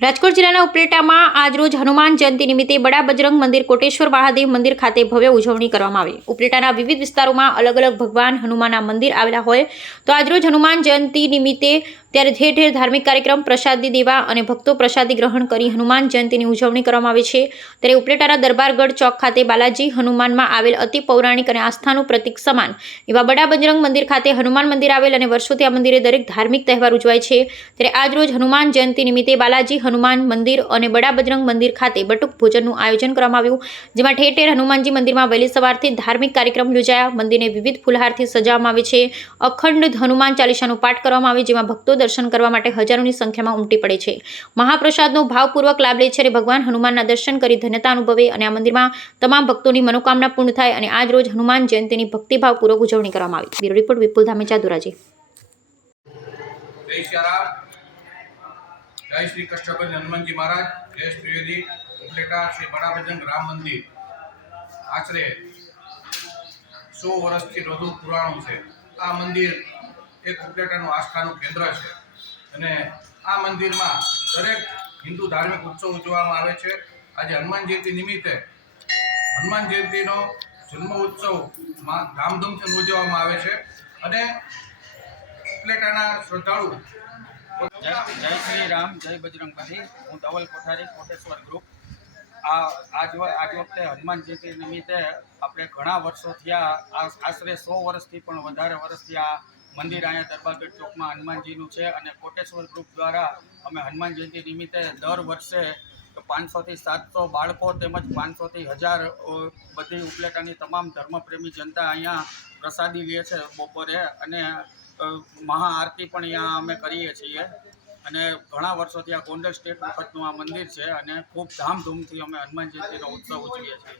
રાજકોટ જિલ્લાના ઉપલેટામાં આજરોજ હનુમાન જયંતિ નિમિત્તે બડા બજરંગ મંદિર કોટેશ્વર મહાદેવ મંદિર ખાતે ભવ્ય ઉજવણી કરવામાં આવી। ઉપલેટાના વિવિધ વિસ્તારોમાં અલગ અલગ ભગવાન હનુમાનના મંદિર આવેલા હોય તો આજરોજ હનુમાન જયંતિ નિમિત્તે ત્યારે ઠેર ઠેર ધાર્મિક કાર્યક્રમ, પ્રસાદી દેવા અને ભક્તો પ્રસાદી ગ્રહણ કરી હનુમાન જયંતિની ઉજવણી કરવામાં આવે છે। ત્યારે ઉપલેટાના દરબારગઢ ચોક ખાતે બાલાજી હનુમાનમાં આવેલ અતિ પૌરાણિક અને આસ્થાનું પ્રતીક સમાન એવા બડા બજરંગ મંદિર ખાતે હનુમાન મંદિર આવેલ અને વર્ષોથી આ મંદિરે દરેક ધાર્મિક તહેવાર ઉજવાય છે। ત્યારે આજરોજ હનુમાન જયંતિ નિમિત્તે બાલાજી હનુમાન મંદિર અને બડા બજરંગ મંદિર ખાતે બટુક ભોજનનું આયોજન કરવામાં આવ્યું, જેમાં ઠેર ઠેર હનુમાનજી મંદિરમાં વહેલી સવારથી ધાર્મિક કાર્યક્રમ યોજાયા। મંદિરને વિવિધ ફૂલહારથી સજાવવામાં આવે છે। અખંડ હનુમાન ચાલીસાનો પાઠ કરવામાં આવે, જેમાં ભક્તો દર્શન કરવા માટે હજારોની સંખ્યામાં ઉમટી પડે છે। મહાપ્રસાદનો ભાવપૂર્વક લાભ લે છે અને ભગવાન હનુમાનના દર્શન કરી ધન્યતા અનુભવે અને આ મંદિરમાં તમામ ભક્તોની મનોકામના પૂર્ણ થાય અને આજ રોજ હનુમાન જયંતિની ભક્તિભાવપૂર્વક ઉજવણી કરવામાં આવી। બ્યુરો રિપોર્ટ વિપુલ ધામેચા, ધોરાજી। जय श्याराम, जय श्री कष्टभंजन हनुमान जी महाराज, जय त्रिवेदी उपलेटा श्री बड़ा बजरंग राम मंदिर आश्रे 100 वर्षથી વધુ પુરાણું છે। આ મંદિર એક ઉપલેટાનું આસ્થાનું કેન્દ્ર છે અને આ મંદિરમાં દરેક હિન્દુ ધાર્મિક ઉત્સવ ઉજવવામાં આવે છે। આજે હનુમાન જયંતિ નિમિત્તે હનુમાન જયંતિનો જન્મ ઉત્સવ ધામધૂમથી ઉજવવામાં આવે છે અને ઉપલેટાના શ્રદ્ધાળુ जय श्री राम, जय बजरंगबली। हूँ धवल कोठारी कोटेश्वर ग्रुप। आज वखते हनुमान जयंति निमित्ते अपने घणा वर्षों थया आश्रे 100 वर्षथी पण वधारे वर्षथी आ मंदिर अहींया दरबारगढ़ चौक में हनुमानजीनुं छे अने कोटेश्वर ग्रुप द्वारा अमे हनुमान जयंति निमित्ते दर वर्षे 500 થી 700 बाळको तेमज 500 થી 1000 बधी उपलेटानी तमाम धर्मप्रेमी जनता अहींया प्रसादी ले छे बपोरे अने महाआरती पण अहींया अमे करीए छीए અને ઘણા વર્ષોથી આ ગોંડલ સ્ટેટ વખતનું આ મંદિર છે અને ખૂબ ધામધૂમથી અમે હનુમાન જયંતિનો ઉત્સવ ઉજવીએ છીએ।